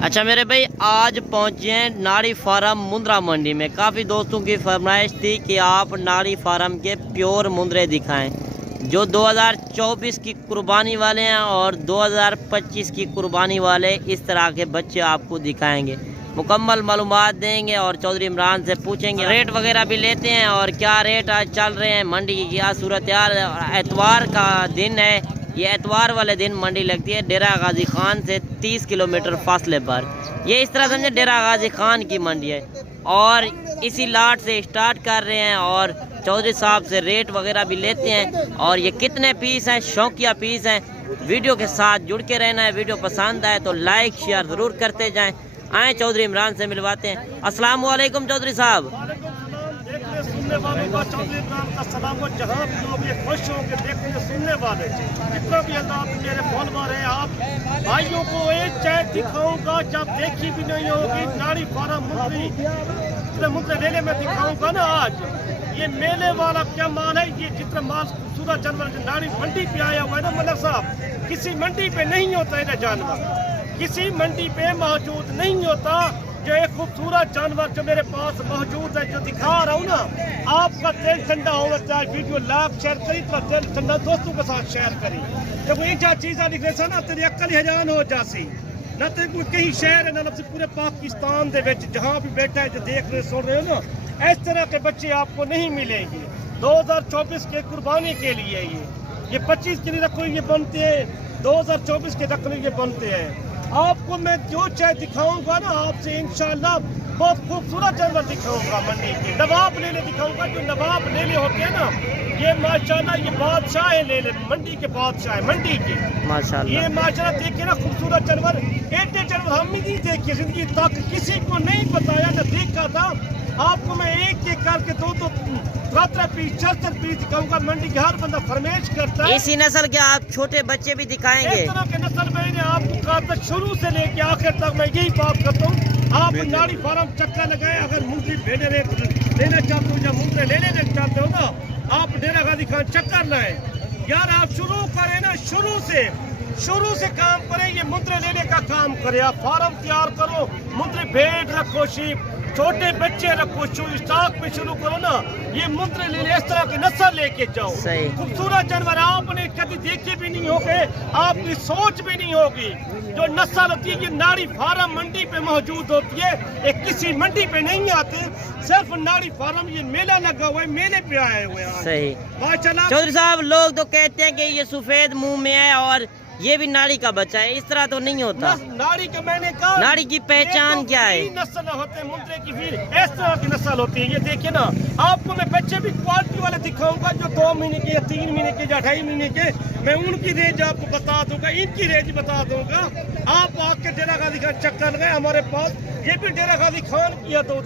अच्छा मेरे भाई, आज पहुंचे हैं नाड़ी फार्म मुंद्रा मंडी में। काफ़ी दोस्तों की फरमाइश थी कि आप नाड़ी फार्म के प्योर मुंद्रे दिखाएं जो 2024 की कुर्बानी वाले हैं और 2025 की कुर्बानी वाले। इस तरह के बच्चे आपको दिखाएंगे, मुकम्मल मालूमात देंगे और चौधरी इमरान से पूछेंगे, रेट वगैरह भी लेते हैं और क्या रेट आज चल रहे हैं, मंडी की क्या सूरत हाल है। एतवार का दिन है, ये एतवार वाले दिन मंडी लगती है डेरा गाजी खान से 30 किलोमीटर फासले पर। ये इस तरह समझे डेरा गाजी खान की मंडी है और इसी लाट से स्टार्ट कर रहे हैं और चौधरी साहब से रेट वगैरह भी लेते हैं। और ये कितने पीस हैं, शौकिया पीस हैं। वीडियो के साथ जुड़ के रहना है। वीडियो पसंद आए तो लाइक शेयर ज़रूर करते जाएं। आए चौधरी इमरान से मिलवाते हैं। अस्सलाम वालेकुम चौधरी साहब। सुनने वालों का चौधरी इमरान का सलाम हो। जहाँ भी लोग ये खुश हो के देखने सुनने वाले जितना भी अल्लाह मेरे फॉलोवर है, आप भाइयों को एक चाय दिखाऊंगा जब देखी भी नहीं होगी। नाड़ी फार्म मुद्रे मेले में दिखाऊंगा ना। आज ये मेले वाला क्या माल है, ये जितना माल खूबसूरत जानवर नाड़ी मंडी पे आया हुआ है ना मलक साहब, किसी मंडी पे नहीं होता है ना जानवर, किसी मंडी पे मौजूद नहीं होता। जो एक खूबसूरत जानवर जो मेरे पास मौजूद है, जो दिखा रहा हूँ ना, आपका दिल ठंडा होगा। चाहे वीडियो लाइक शेयर करी तो दिल ठंडा दोस्तों के साथ शेयर करी। जब ये जो चीज़ा दिखे सा ना, तेरी अक्ल हैरान हो जासी ना। तो कोई कहीं शहर है ना, पूरे पाकिस्तान दे विच जहाँ भी बैठा है, जो देख रहे सुन रहे हो ना, इस तरह के बच्चे आपको नहीं मिलेंगे। 2024 के कुर्बानी के लिए ये 25 के लिए रखो ये बनते हैं, 2024 के रखने ये बनते हैं। आपको मैं जो चाय दिखाऊंगा ना, आपसे इंशाल्लाह बहुत खूबसूरत जानवर दिखाऊंगा। मंडी के नवाब लेले दिखाऊंगा। जो नवाब लेले होते हैं ना, ये माशाल्लाह ये बादशाह है, लेले मंडी के बादशाह है मंडी के माशाल्लाह। ये माशाल्लाह देखिए ना, खूबसूरत जानवर। ऐसे जानवर हम ही नहीं देखे जिंदगी तक, किसी को नहीं बताया ना देखा था। आपको मैं एक एक करके दो 13 पीस 4 पीस दिखाऊंगा। मंडी के हर बंदा फरमाइश करता है। इसी नस्ल के आप छोटे बच्चे भी दिखाएंगे? इस तरह के नस्ल मैंने आपको कहा था, शुरू से लेके आखिर तक मैं यही बात करता हूँ। आप नाड़ी फार्म चक्कर लगाए, अगर मुंडी भेड़े रेट लेना चाहते हो या मुंडे लेने चाहते हो ना, आप डेरा गाजी खान चक्कर लाए यार। आप शुरू करें ना, शुरू से काम करें। ये मुद्रे लेने का काम करें। आप फार्म तैयार करो, मुद्रे भेड़ रखो, शीप छोटे बच्चे रखो, स्टॉक पे शुरू करो ना। ये मुद्रे ले इस तरह के नस्ल लेके जाओ। खूबसूरत जानवर आपने कभी देखे भी नहीं होंगे, आपकी सोच भी नहीं होगी। जो नस्ल होती है ये नाड़ी फार्म मंडी पे मौजूद होती है। एक किसी मंडी पे नहीं आते, सिर्फ नाड़ी फार्म ये मेला लगा हुआ है, मेले पे आए हुए हैं। सही माशाल्लाह। चौधरी साहब, लोग तो कहते हैं कि ये सफेद मुंह में है और ये भी नाड़ी का बच्चा है। इस तरह तो नहीं होता। नाड़ी का मैंने कहा, नाड़ी की पहचान क्या है? नस्ल होते हैं मुद्रे की, फिर इस तरह की नस्ल होती है। ये देखिए ना, आपको मैं बच्चे भी क्वालिटी वाले दिखाऊंगा जो 2 महीने के या 3 महीने के या 2.5 महीने के। मैं उनकी रेंज आपको बता दूंगा, इनकी रेंज बता दूंगा। आप आके डेरा गाजी खान चक्कर लगाए हमारे पास। ये भी डेरा गाजी खान किया तो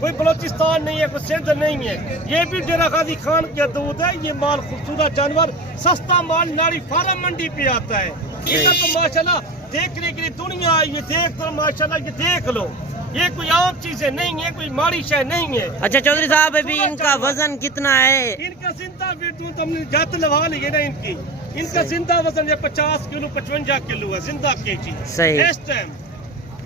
कोई बलोचिस्तान नहीं है, कोई सिंध नहीं है। ये भी डेरा गाजी खान के दूध है। ये माल खूबसूरत जानवर, सस्ता माल नाड़ी फार्म मंडी पे आता है। इधर तो माशाल्लाह देखने के लिए दुनिया आई है। देख तो माशाल्लाह ये देख लो, ये कोई आम चीजें नहीं है, कोई माड़ी शय नहीं है। अच्छा चौधरी साहब, अभी इनका वजन कितना है? इनका जिंदा वेट तो हमने जात लगा ली है ना इनका जिंदा वजन है 50 किलो 55 किलो है जिंदा केजी सही। इस टाइम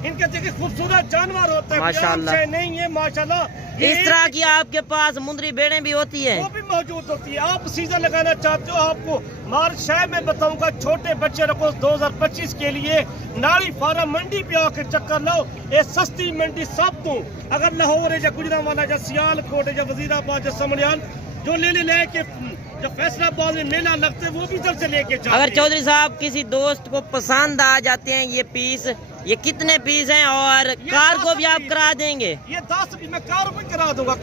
इनके देखिए खूबसूरत जानवर होता है, माशाल्लाह नहीं है माशाल्लाह। इस तरह की आपके पास मुंदरी भेड़ें भी होती है? वो भी मौजूद होती है। आप सीजन लगाना चाहते हो, आपको मार शहर में बताऊंगा। छोटे बच्चे रखो 2025 के लिए नाड़ी फार्म मंडी पे आकर चक्कर लो। ये सस्ती मंडी सब दूं। अगर लाहौर है या गुजरांवाला या सियालकोट है या वजीराबाद या समरियाल, जो ले के जो फैसलाबाद में मेला लगते हैं वो भी इधर से लेके जाते हैं। अगर चौधरी साहब किसी दोस्त को पसंद आ जाते हैं ये पीस, ये कितने पीस हैं और कार्गो भी आप करा देंगे? ये 10 भी मैं कार्गो भी करा दूंगा।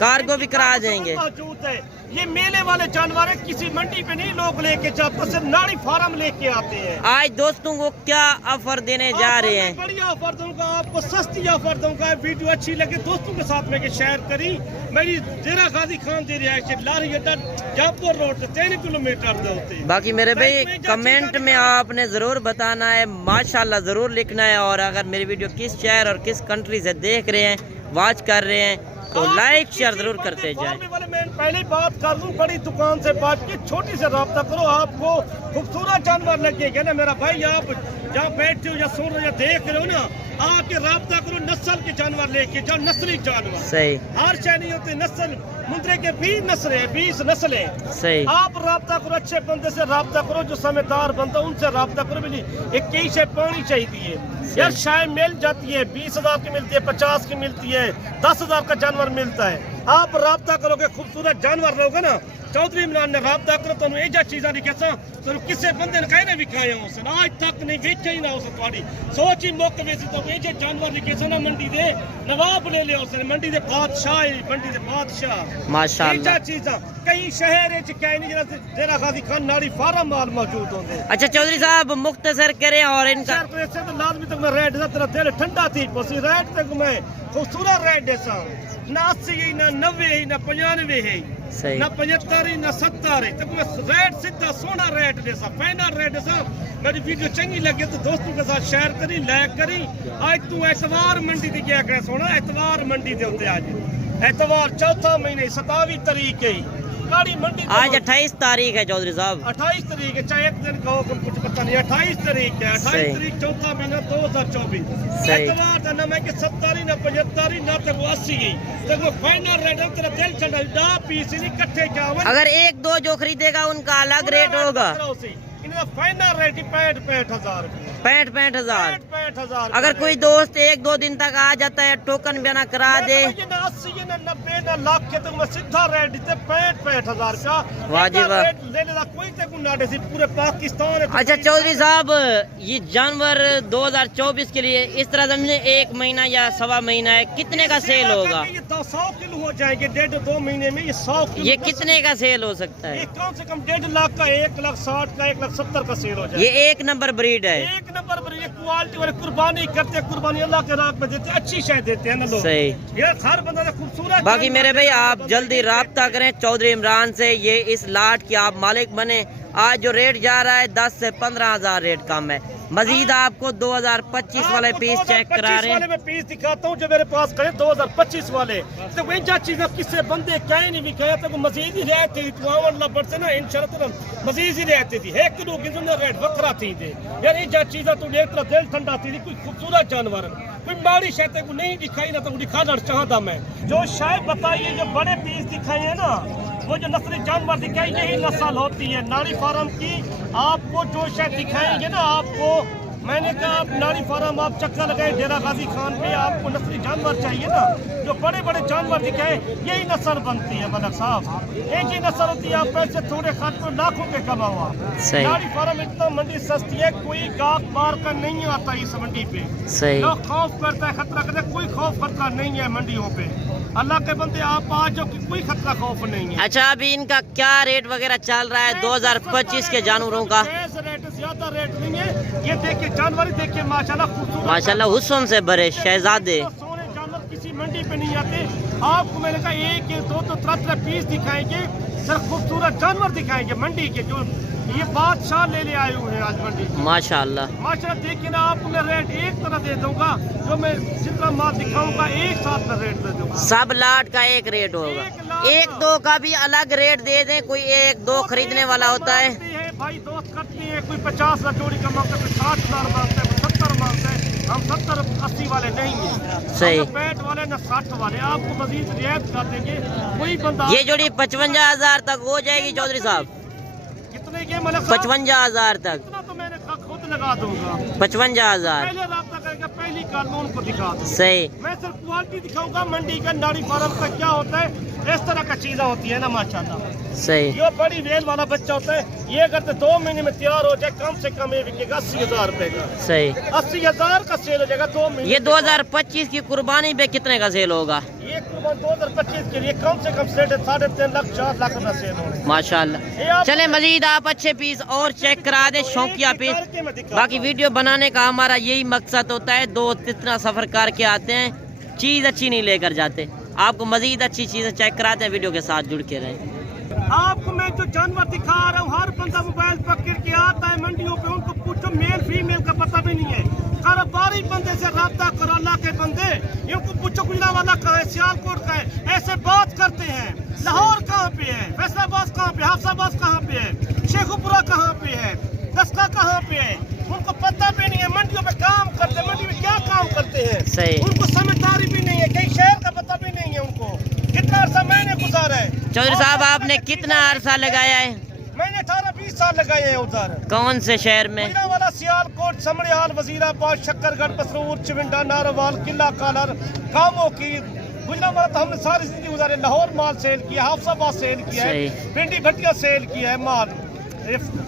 कार्गो भी करा देंगे। मौजूद है। ये मेले वाले जानवर है, किसी मंडी पे नहीं लोग लेके जाते, सिर्फ नाड़ी फार्म लेके आते हैं। आज दोस्तों को क्या ऑफर देने जा रहे हैं? बढ़िया ऑफर दूंगा आपको, सस्ती ऑफर दूंगा। वीडियो अच्छी लगे दोस्तों के साथ में शेयर करी। मेरी डेरा गाजी खान दे रहा है लारी अड्डा जयपुर रोड से 3 किलोमीटर होते हैं। बाकी मेरे भाई कमेंट में आपने जरूर बताना है, माशाल्लाह जरूर लिखना है। और अगर मेरी वीडियो किस शहर और किस कंट्री से देख रहे हैं, वॉच कर रहे हैं, तो लाइक शेयर जरूर करते जाएं। मैं पहले बात कर लूँ, बड़ी दुकान से बात की, छोटी से रब्ता करो, आपको खूबसूरत जानवर लगेगा ना मेरा भाई। आप जहाँ बैठते हो या सुन रहे हो या देख रहे हो ना, आके राब्ता करो नस्ल के जानवर लेके जाओ, नस्ली जानवर। सही। हर शय नहीं होते, नस्ल मुंद्रे के 20 नस्लें हैं, 20 नस्लें। सही। आप राब्ता करो, अच्छे बंदे से राब्ता करो, जो समझदार बंदा उनसे राब्ता करो। भी एक कई शय पानी चाहिए यार, शायद मिल जाती है, 20,000 की मिलती है, 50 की मिलती है, 10,000 का जानवर मिलता है। आप राब्ता करोगे, खूबसूरत जानवर लोगे ना, चौधरी इमरान ने राब्ता करो तो एजा चीज़ा नहीं कैसा तो किसी बंदे ने कहने भी खाया उस आज तक नहीं बेचा ही ना उस थोड़ी सोच ही मुक वे तो एजे जानवर नहीं कैसा ना मंडी दे नवाब ले लिया उसने, मंडी दे बादशाह, मंडी दे बादशाह माशाअल्लाह। चीज़ा कई शहर कहीं नहीं जरा गाजी खान नाड़ी फार्म माल मौजूद होंगे। अच्छा चौधरी साहब मुख्तसर करें और इनका तो लाजमी तक मैं रेट तेरा दिल ठंडा थी पसी रेट तक मैं खूबसूरत रेट देसा ना 80 ही ना 90 ही ना 95 है सही। ना 75 ही ना 70 है, तो मैं रेट सीधा सोना रेट देसा, फाइनल रेट देसा। मेरी वीडियो चंगी लगे तो दोस्तों के साथ शेयर करी, लाइक करी। आज तू एतवार मंडी दी क्या करे सोना, एतवार मंडी दे उत्ते आज एतवार चौथा महीने 27 तारीख है गाड़ी मंडी। आज 28 तारीख है चौधरी साहब, 28 तारीख है, चाहे एक दिन कहो कुछ पता नहीं, 28 तारीख है, 28 तारीख चौथा महीना 2024 एतवार का ना मैं कि 70 ना 75 ना तक 80 गई तक वो फाइनल रेट तेरा दिल चढ़ा डा पीस नहीं इकट्ठे जावन। अगर एक दो जो खरीदेगा उनका अलग रेट होगा। इनका फाइनल रेट 65,000 65,000। अगर कोई दोस्त एक दो दिन तक आ जाता है टोकन बना करा दे 80 ना 90 ना लाख के तो मैं सीधा रेट देते 65,000 का वाजिब लेने का कोई तक ना दे पूरे पाकिस्तान। अच्छा चौधरी साहब ये जानवर 2024 के लिए इस तरह समझे एक महीना या सवा महीना है, कितने का सेल होगा? ये 100 किलो हो जाएंगे 1.5-2 महीने में, ये 100 किलो। ये कितने का सेल हो सकता है? ये कम से कम 1.5 लाख का, 1,60,000 का, 1,70,000 का सेल हो जाएगा। ये एक नंबर ब्रीड है, एक नंबर पर ये क्वालिटी वाले कुर्बानी करते हैं, कुर्बानी अल्लाह के राह में देते हैं, अच्छी शय देते हैं ना लोग। सही। ये हर बंदा खूबसूरत। बाकी मेरे भाई आप जल्दी राब्ता करें चौधरी इमरान से, ये इस लाट के आप मालिक बने। आज जो रेट जा रहा है 10 से 15,000 रेट कम है। मजीद आपको 2025 वाले पीस चेक करा रहे हैं। मैं पीस दिखाता हूँ जो मेरे पास खड़े 2025 वाले, तो वही जा चीज़ किससे बंदे क्या ही नहीं दिखाया तो मजीद ही रहती थी से ना इंशाल्लाह मजीद ही रहती थी, एक किलो की रेट वखरा थी थे यार। ये जा चीज़ तू देख तरह दिल ठंडा थी, कोई खूबसूरत जानवर कोई माड़ी शायद को नहीं दिखाई ना तो दिखाना चाहता मैं। जो शायद बताइए जो बड़े पीस दिखाए हैं ना, वो जो नस्ली जानवर दिखाई यही नस्ल होती है नाड़ी फार्म की। आपको जो शायद दिखाएंगे ना, आपको मैंने कहा आप नाड़ी फार्म आप चक्कर लगाए डेरा गाजी खान पे, आपको नस्ली जानवर चाहिए ना, जो बड़े बड़े जानवर दिखाए यही नस्ल बनती है मलक साहब, एक ही नस्ल होती है। आप पैसे थोड़े खर्च को लाखों पे कमाओ। नाड़ी फार्म इतना मंडी सस्ती है, कोई गाहक मार कर नहीं आता इस मंडी पे। लोग खौफ करता है, खतरा करता है, कोई खौफ खतरा नहीं है मंडियों पे। अल्लाह के बंदे आप आ जाओ कि कोई खतरा खौफ नहीं है। अच्छा अभी इनका क्या रेट वगैरह चल रहा है 2025 के जानवरों का? रेट ज्यादा रेट नहीं है, ये देखिए जानवर देखिए माशाल्लाह खूबसूरत, माशाल्लाह हुस्न से भरे शहजादे। सोने जानवर किसी मंडी पे नहीं आते। आपको मैंने कहा एक दो तो तरह पीस दिखाएंगे, सर खूबसूरत जानवर दिखाएंगे मंडी के, जो ये बादशाह ले ले आए हुए हैं आज मंडी। माशाल्लाह माशाल्लाह देखिए ना, आपको मैं रेट एक तरह दे दूंगा, जो मैं जितना माल दिखाऊंगा एक साथ में रेट दे दूंगा। सब लाट का एक रेट होगा, एक दो का भी अलग रेट दे दें, कोई एक दो खरीदने वाला होता है भाई दोस्त करती है, कोई 50,000 जोड़ी का मांगता है, कोई 60,000 मांगता है, कोई 70 मांगता है। हम 70-80 वाले नहीं है, सही 65 वाले ना 60 वाले, आपको मजीद रियायत कर देंगे। कोई बंदा ये जोड़ी 55,000 तक हो जाएगी चौधरी साहब, कितने के मतलब 55,000 तक, तो मैंने खुद लगा दूंगा 55,000। पहले राब्ता करेगा, पहली कानून को दिखा दूंगा। सही। मैं सिर्फ क्वालिटी दिखाऊंगा मंडी का, नाड़ी फार्म का क्या होता है, इस तरह का चीज़ें होती है ना माशाल्लाह। सही। ये बड़ी वेल वाला बच्चा होता है, ये अगर 2 महीने में तैयार हो जाए कम से कम ये बिकेगा 80,000 रुपए का। सही। 80,000 का सेल हो जाएगा 2 महीने। ये 2025 की कुर्बानी पे कितने का सेल होगा? ये कुर्बान 2025 के लिए कम से कम 3.5 लाख 4 लाख का सेल होगा माशाल्लाह। चले मजीद आप अच्छे पीस और चेक करा दे, शौकिया पीस। बाकी वीडियो बनाने का हमारा यही मकसद होता है, दोस्त इतना सफर करके आते हैं, चीज अच्छी नहीं लेकर जाते, आपको मजीद अच्छी चीजें चेक कराते हैं, वीडियो के साथ जुड़ के रहें। आपको मैं जो जानवर दिखा रहा हूँ, हर बंदा मोबाइल पकड़ के आता है मंडियों पे, उनको पूछो मेल फीमेल का पता भी नहीं है। कारोबारी बंदे से राब्ता करो, अल्लाह के बंदे, इनको पूछो गुजरांवाला कहाँ है, सियालकोट का है, ऐसे बात करते हैं। लाहौर कहाँ पे है, फैसलाबाद कहाँ पे, हाफसाबाद कहाँ पे है, शेखुपुरा कहाँ पे है, दस्का कहाँ पे है, उनको पता भी नहीं है, मंडियों में काम करते हैं, मंडी में क्या काम करते हैं, सही। उनको समझदारी भी नहीं है, कहीं शहर का पता भी नहीं है उनको। कितना अरसा मैंने गुजारा है। चौधरी साहब आपने कितना अरसा लगाया है? मैंने 18-20 साल लगाए हैं उधर। कौन से शहर में? गुजरांवाला, सियालकोट, समड़ियाल, वजीराबाद, शक्करगढ़, पसरूर, चिविंडा, नारोवाल, किला कालर, कामों की। गुजरांवाला तो हमने सारी जिंदगी गुजारे, लाहौर माल सेल किया, हाफसाबाद सेल किया है, पिंडी भटिया सेल किया है माल,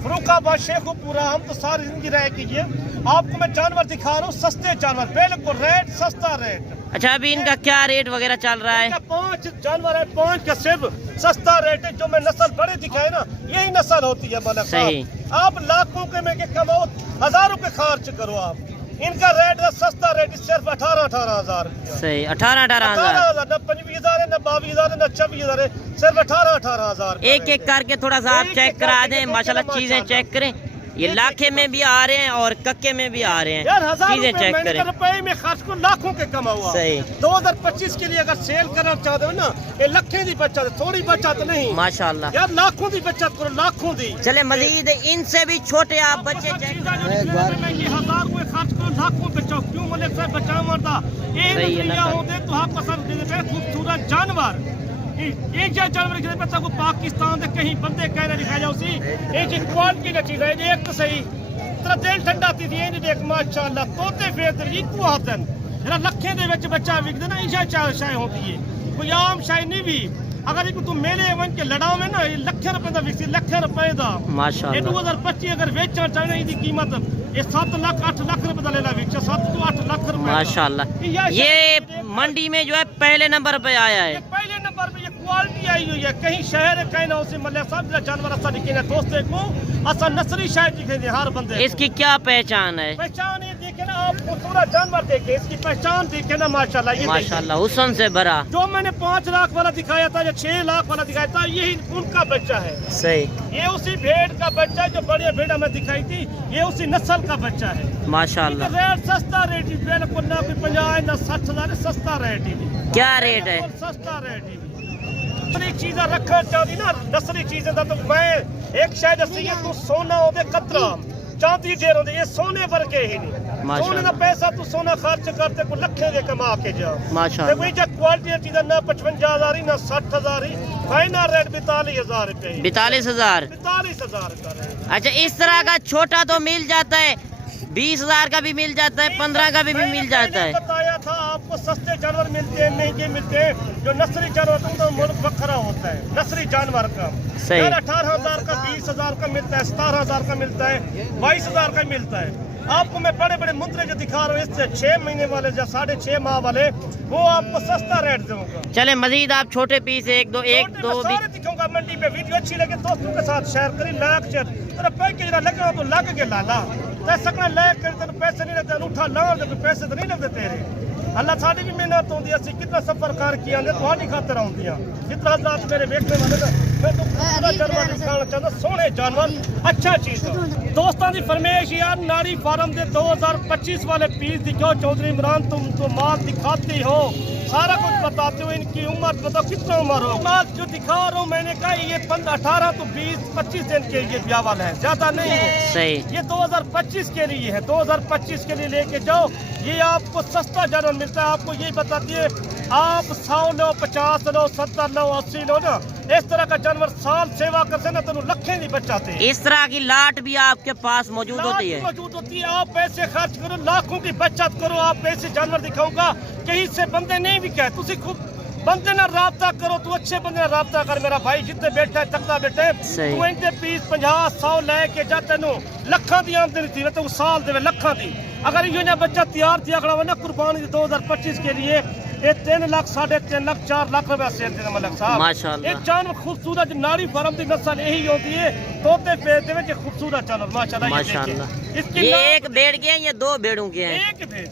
फरुखाबाद, शेखुपुरा, हम तो सारी जिंदगी रह कीजिए। आपको मैं जानवर दिखा रहा हूँ, सस्ते जानवर, बिल्कुल रेट सस्ता रेट। अच्छा, अभी इनका क्या रेट वगैरह चल रहा है? 5 जानवर है, 5 का सिर्फ सस्ता रेट है। जो मैं नस्ल बड़े दिखाए ना, यही नस्ल होती है मलक सही। साहब। आप लाखों के में के कमाओ, हजारों के खर्च करो आप। इनका रेट है सस्ता रेट, सिर्फ 18-18 हजार। सही, 18-18 हजार। 18,000, न 25,000 है, न 22,000 है, न 26,000 है, सिर्फ 18-18 हजार। एक एक करके थोड़ा सा आप चेक करा दें, माशाल्लाह चीजें चेक करें। ये लाखे में भी आ रहे हैं और कक्के में भी आ रहे यार, हैं, 1000 चीजें चेक रुपए करें। रुपए में खर्च को लाखों के कमा हुआ। सही। 2025 के लिए अगर सेल करना चाहते हो ना, ये लखे की बचत, थोड़ी बचत नहीं माशाल्लाह। यार, लाखों की बचत करो, लाखों दी। चले मजीद इनसे भी छोटे आप बच्चे चेक ये 1000 रुपए खर्च करो, लाखों बचाओ। क्यों मलिक साहब बचा मरदा सही है ना। होते तो आप पसंद दे खूबसूरत जानवर। एक जानवर के पता को पाकिस्तान के कहीं बंदे कहना दिखाया जाओ सी, एक क्वालिटी का चीज है, एक तो सही तेरा दिल ठंडा थी ये देख माशाल्लाह तोते फेर इको हाथन जरा लखे दे विच बच्चा विकदे ना, इशा शाय होती है, कोई आम शाय नहीं भी। अगर इको तू मेले वन के लड़ावे ना, ये लखे रुपए दा विकसी, लखे रुपए दा। माशाल्लाह। ये 2025 अगर बेचना चाहे इसकी कीमत ये 7 लाख 8 लाख रुपए दा लेला विकसा, 7 to 8 लाख रुपए। माशाल्लाह, ये मंडी में जो है पहले नंबर पे आया है। पहले नंबर पे ये क्वालिटी आई हुई है। कहीं शहर कहीं ना उसे मलिक साहब जरा जानवर असा दिखे दोस्त को असा नस्ली शायद दिखे हर बंदे। इसकी क्या पहचान है? पहचान ये देखे ना आप, खूबसूरत जानवर देखे, इसकी पहचान देखे ना माशाल्लाह। ये माशाल्लाह हुस्न से भरा। जो मैंने 5 लाख वाला दिखाया था या 6 लाख वाला दिखाया था, यही उनका बच्चा है। सही। ये उसी भेड़ का बच्चा है जो बढ़िया भेड़ हमें दिखाई थी, ये उसी नस्ल का बच्चा है। माशाल्लाह। रेट सस्ता रेट ही, बिल्कुल ना कोई 50 ना 60 हजार, सस्ता रेट ही। क्या रेट है? सस्ता रेट ही। चीजें रखना चाहती ना, नस्ली चीजें तो मैं एक शायद असी तू सोना होते कतरा, चांदी ढेर होते, ये सोने वर्गे ही नहीं। सोने का पैसा तू सोना खर्च करते को लखे दे कमा के जा। माशाल्लाह। कोई जो क्वालिटी चीजें ना 55,000 ना 60,000, फाइनल रेट 42,000 रुपए। 42,000। 42,000 का रेट। अच्छा, इस तरह का छोटा तो मिल जाता है, 20,000 का भी मिल जाता है, 15 का भी मिल जाता है। बताया था आपको, सस्ते जानवर मिलते हैं, महंगे मिलते हैं। जो नस्ली जानवर होता है मुल्क बखरा होता है, नस्ली जानवर का। सही। 18,000 का, 20,000 का मिलता है, 17,000 का मिलता है, 22,000 का मिलता है। आपको मैं बड़े बड़े मुद्रे जो दिखा रहा हूँ, इससे 6 महीने वाले या 6.5 माह वाले, वो आपको सस्ता रेट दूंगा। चले मजीद आप छोटे पीस एक दो भी सारे दिखाऊंगा मंडी में। वीडियो अच्छी लगे दोस्तों के साथ शेयर करें, लाइक शेयर। तेरा पैकेज लगे तो लग के लाला सकना लाइक कर, तेरे पैसे नहीं लगते, उठा लाओ तो पैसे तो नहीं लगते तेरे। अल्लाह साड़ी भी मेहनत होती है, कितना सफर कर किया थोड़ी खातर आती हैं। जितना हजरात मेरे देखने वाले ना, मैं तो पूरा जानवर दिखाना चाहता, सोने जानवर, अच्छा चीज है। दोस्तों की फरमाइश यार, नाड़ी फार्म के 2025 वाले पीस दिखाओ। चौधरी इमरान तुम तो माल दिखाते हो, सारा कुछ बताते हो, इनकी उम्र बताओ कितना उम्र हो। माल जो दिखा रहा हूँ मैंने कहा ये 18 तो 20-25 दिन के ये ब्याह वाला है, ज्यादा नहीं है। सही। ये 2025 के लिए है, 2025 के लिए लेके जाओ। ये आपको सस्ता जानवर मिलता है। आपको यही बताती है, आप 100 लो, 50 लो, 70 लो, 80 लो ना, इस तरह का जानवर साल सेवा करते ना तो लखे नहीं बचाते। इस तरह की लाट भी आपके पास मौजूद होती है? मौजूद होती है। आप पैसे खर्च करो, लाखों की बचत करो। आप ऐसे जानवर दिखाऊंगा कहीं से बंदे नहीं भी कहे, तुसी खूब बंदे ना राबता करो, तू अच्छे बंदे ना राबता कर। मेरा भाई जितने बैठा है तकता बैठे, तू इनके पीस 50-100 लेके जा, तेन लखा की आमदनी थी, तो साल दे लखा की। अगर ये बच्चा तैयार थी अगला ना कुर्बानी 2025 के लिए, ये 3 लाख 3.5 लाख 4 लाख रुपया सेल देना मलिक साहब। माशाल्लाह। एक जानवर खूबसूरत नारी फार्म की नस्ल यही होती है, तोते पेड़ दे खूबसूरत जानवर माशाल्लाह। माशाल्लाह। इसकी ये एक भेड़ के हैं या 2 भेड़ों के हैं? एक भेड़,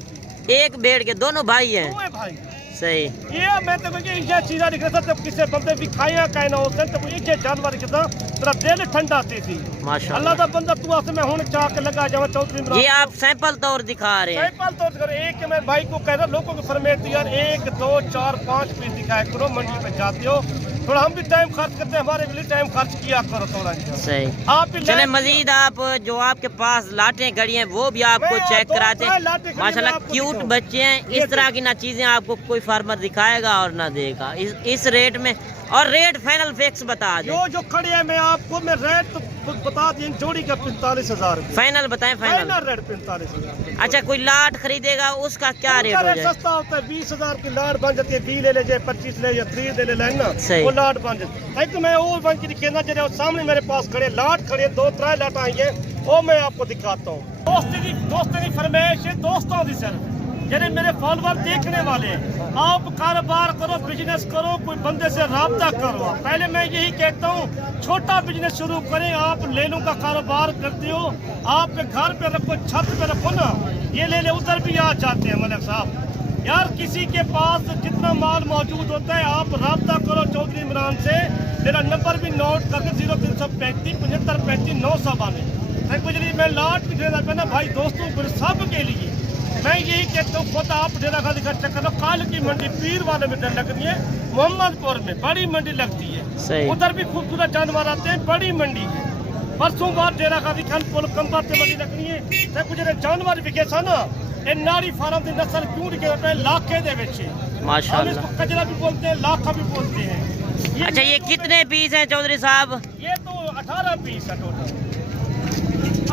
एक भेड़ के, दोनों भाई हैं। भाई। सही। ये मैं तो ये चीज़ा दिख रहा था, तब किसी बंदे भी खाया कहना होते तो ये जानवर कितना तेरा दिल ठंडा थी। माशाल्लाह। अल्लाह का बंदा तू आस में हुन चाक लगा जावा। चौधरी इमरान ये आप सैंपल तौर दिखा रहे हैं? सैंपल तौर कर एक मैं भाई को कह रहा, लोगों को फरमाइश यार 1 2 4 5 पीस दिखाया करो। मंडी पे जाते हो थोड़ा हम भी टाइम खर्च करते हैं, हमारे लिए टाइम खर्च किया करो थोड़ा। सही। आप भी चले मजीद आप जो आपके पास लाटें खड़ी हैं वो भी आपको चेक कराते हैं। माशाल्लाह क्यूट बच्चे हैं। इस तरह की ना चीजें आपको कोई फार्मर दिखाएगा और ना देगा इस रेट में। और रेट फाइनल फिक्स बता दो। जो खड़े हैं मैं आपको मैं रेट तो बता दी, जोड़ी का 45,000 फाइनल बताएं। Final rate 45,000। अच्छा कोई लाट खरीदेगा उसका क्या रेट हो जाए? सस्ता होता है, 20,000 की लाट बन जाती है, 20 ले ले जाए, 25 ले या 3 ले ले ना, सही। वो लाट बन जाती है। तो मैं वो बन के दिखेना चाहिए, सामने मेरे पास खड़े लाट खड़े 2-3 लाट आई है, वो मैं आपको दिखाता हूँ। दोस्ती की फरमाइश है, दोस्तों की सिर्फ जैसे मेरे फॉलोवर देखने वाले हैं, आप कारोबार करो, बिजनेस करो, कोई बंदे से राब्ता करो। पहले मैं यही कहता हूँ छोटा बिजनेस शुरू करें। आप लेनों का कारोबार करते हो, आप घर पे रखो, छत पे रखो ना, ये ले उधर भी आ जाते हैं मलिक साहब। यार किसी के पास जितना माल मौजूद होता है आप राब्ता करो चौधरी इमरान से। मेरा नंबर भी नोट करके 0335 7535 992। मैं लाट भी देना पहना भाई दोस्तों को सब के लिए मैं यही कहता हूँ, खुद आप डेरा गाजी का चक्कर लो। काल की मंडी पीर वाले में लगती है, मोहम्मदपुर में बड़ी मंडी लगती है, उधर भी खूबसूरत जानवर आते हैं, बड़ी मंडी है। परसों बाद डेरा गाजी खान पुल कंबर से मंडी लगनी है। कुछ जानवर विके सा ना, ये नाड़ी फार्म की नस्ल क्यों के लाखे दे बेचे, माशाल्लाह। इसको कजरा भी बोलते हैं, लाखा भी बोलते हैं। अच्छा ये कितने पीस हैं चौधरी साहब? ये तो 18 पीस है टोटल।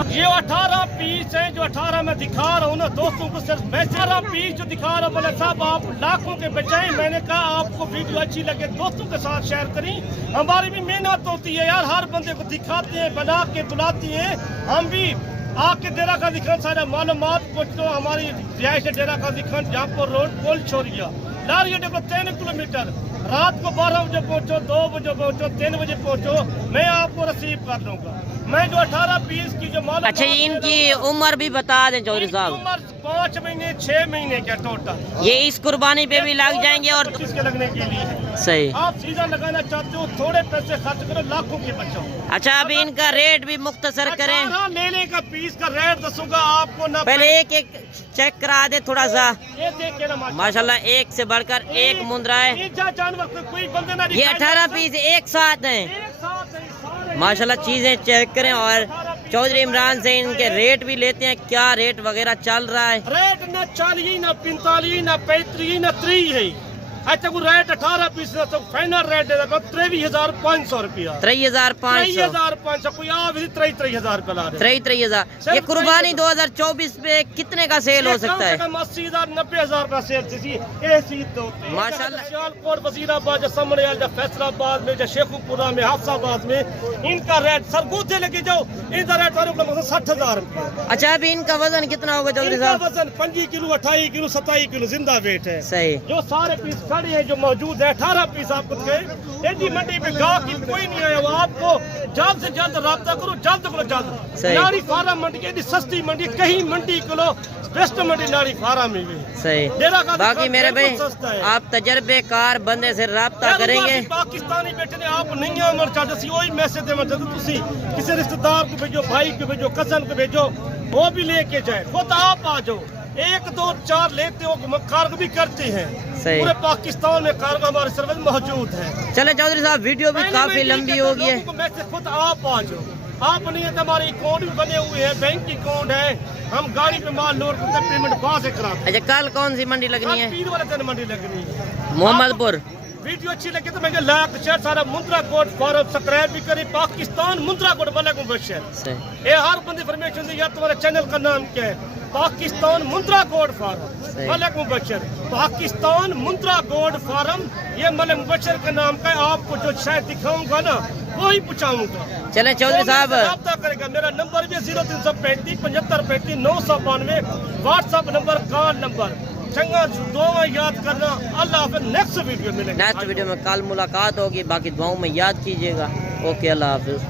ये 18 पीस हैं जो 18 में दिखा रहा हूँ ना दोस्तों को। सिर्फ मैं 18 पीस जो दिखा रहा हूँ, बोले साहब आप लाखों के बचाएं। मैंने कहा आपको वीडियो अच्छी लगे दोस्तों के साथ शेयर करी। हमारी भी मेहनत होती है यार, हर बंदे को दिखाते हैं, बना के बुलाती हैं। हम भी आके डेरा गाजी खान सारा मालूमात पहुँचो। हमारी रिहाइश है डेरा गाजी खान, जहाँपुर रोड, पोल छोरिया लारिया डेको 3 किलोमीटर। रात को 12 बजे पहुँचो, 2 बजे पहुँचो, 3 बजे पहुँचो, मैं आपको रिसीव कर लूँगा। मैं जो 18 पीस की जो माल। अच्छा इनकी उम्र भी बता दें चौधरी साहब। उम्र 5 महीने 6 महीने का टोटल। ये इस कुर्बानी पे भी लग जाएंगे और किसके लगने के लिए सही। आप सीधा लगाना चाहते हो, थोड़े पैसे खर्च करो, लाखों के बचाओ। अच्छा अभी इनका रेट भी मुख्तसर करें। लेने का पीस का रेट दसूंगा आपको ना, पहले एक चेक करा दे थोड़ा सा। ये देख के ना माशाल्लाह एक से बढ़कर एक मुंद्रा है। जानवर कोई बंदे ना, ये 18 पीस एक साथ हैं माशाल्लाह। चीजें चेक करें और चौधरी इमरान से इनके रेट भी लेते हैं, क्या रेट वगैरह चल रहा है। रेट ना 40 ना 45 ना 35 ना 30 है। अच्छा वो रेट 18 पीस तो फाइनल रेट दे 23,500 रुपया। 23,500 कोई आ भी 23,000 रुपया ला रहे। 23,000 ये कुर्बानी 2024 पे कितने का सेल हो सकता है? 80,000 90,000 रुपया सेल माशाल्लाह। सियालकोट, वजीराबाद, समड़ियाल, फैसलाबाद में, शेखुपुरा में, हाफसाबाद में इनका रेट सरगोधे लेके जाओ, इनका रेट 60,000 रुपया। अच्छा अभी इनका वजन कितना होगा चौधरी साहब? वजन 25 किलो 28 किलो 27 किलो जिंदा वेट है। सही। जो सारे पीस खड़े हैं जो मौजूद है 18 पीस आपको दिखाए। मंडी में गाँव की कोई नहीं आया, वो आपको जल्द से जल्द राब्ता करो, जल्द करो जल्द। नारी फार्म मंडी की सस्ती मंडी कहीं मंडी किलो बेस्ट मंडी नारी फार्म में भी सही। बाकी मेरे भाई आप तजर्बेकार बंदे से राब्ता करेंगे। पाकिस्तानी बेटे ने आप नहीं आमर चाहते वही मैसेज देना चाहते, किसी रिश्तेदार को भेजो, भाई को भेजो, कजन को भेजो, वो भी लेके जाए। खुद आप आ जाओ, 1 2 4 लेते हो, कार्गो भी करते हैं। पूरे पाकिस्तान में कार्गो हमारी सर्विस मौजूद है। चले चौधरी साहब वीडियो भी काफी लंबी हो गई है। खुद आप आ जाओ, आप नहीं है तो हमारे अकाउंट भी बने हुए हैं, बैंक अकाउंट है, हम गाड़ी पे माल लोड करते पेमेंट वहाँ से कराते। अच्छा कल कौन सी मंडी लगनी है? पीर वाले दिन मंडी लगनी है मोहम्मदपुर। वीडियो अच्छी लगी तो मैं लाइक शेयर सारा मुंद्रा कोट फॉलो सब्सक्राइब भी करें। पाकिस्तान मुंद्रा कोट वाले को बशर ये हर बंदी इन्फॉर्मेशन दी यार। तुम्हारे चैनल का नाम क्या है? पाकिस्तान मुंद्रा गोड फार्म मलिक मुबशर। पाकिस्तान मुंद्रा गोड फार्म ये मलिक मुबशर के नाम का। आपको जो शायद दिखाऊंगा ना वही पूछाऊंगा। चले चौधरी साहब राब्ता करेगा। मेरा नंबर भी 0335 7535 992 व्हाट्सएप नंबर, कॉल नंबर। चंगा दुआ याद करना। अल्लाह हाफिज़। नेक्स्ट वीडियो मिलेगा। नेक्स्ट वीडियो में कल मुलाकात होगी, बाकी दुआओं में याद कीजिएगा। ओके अल्लाह हाफिज़।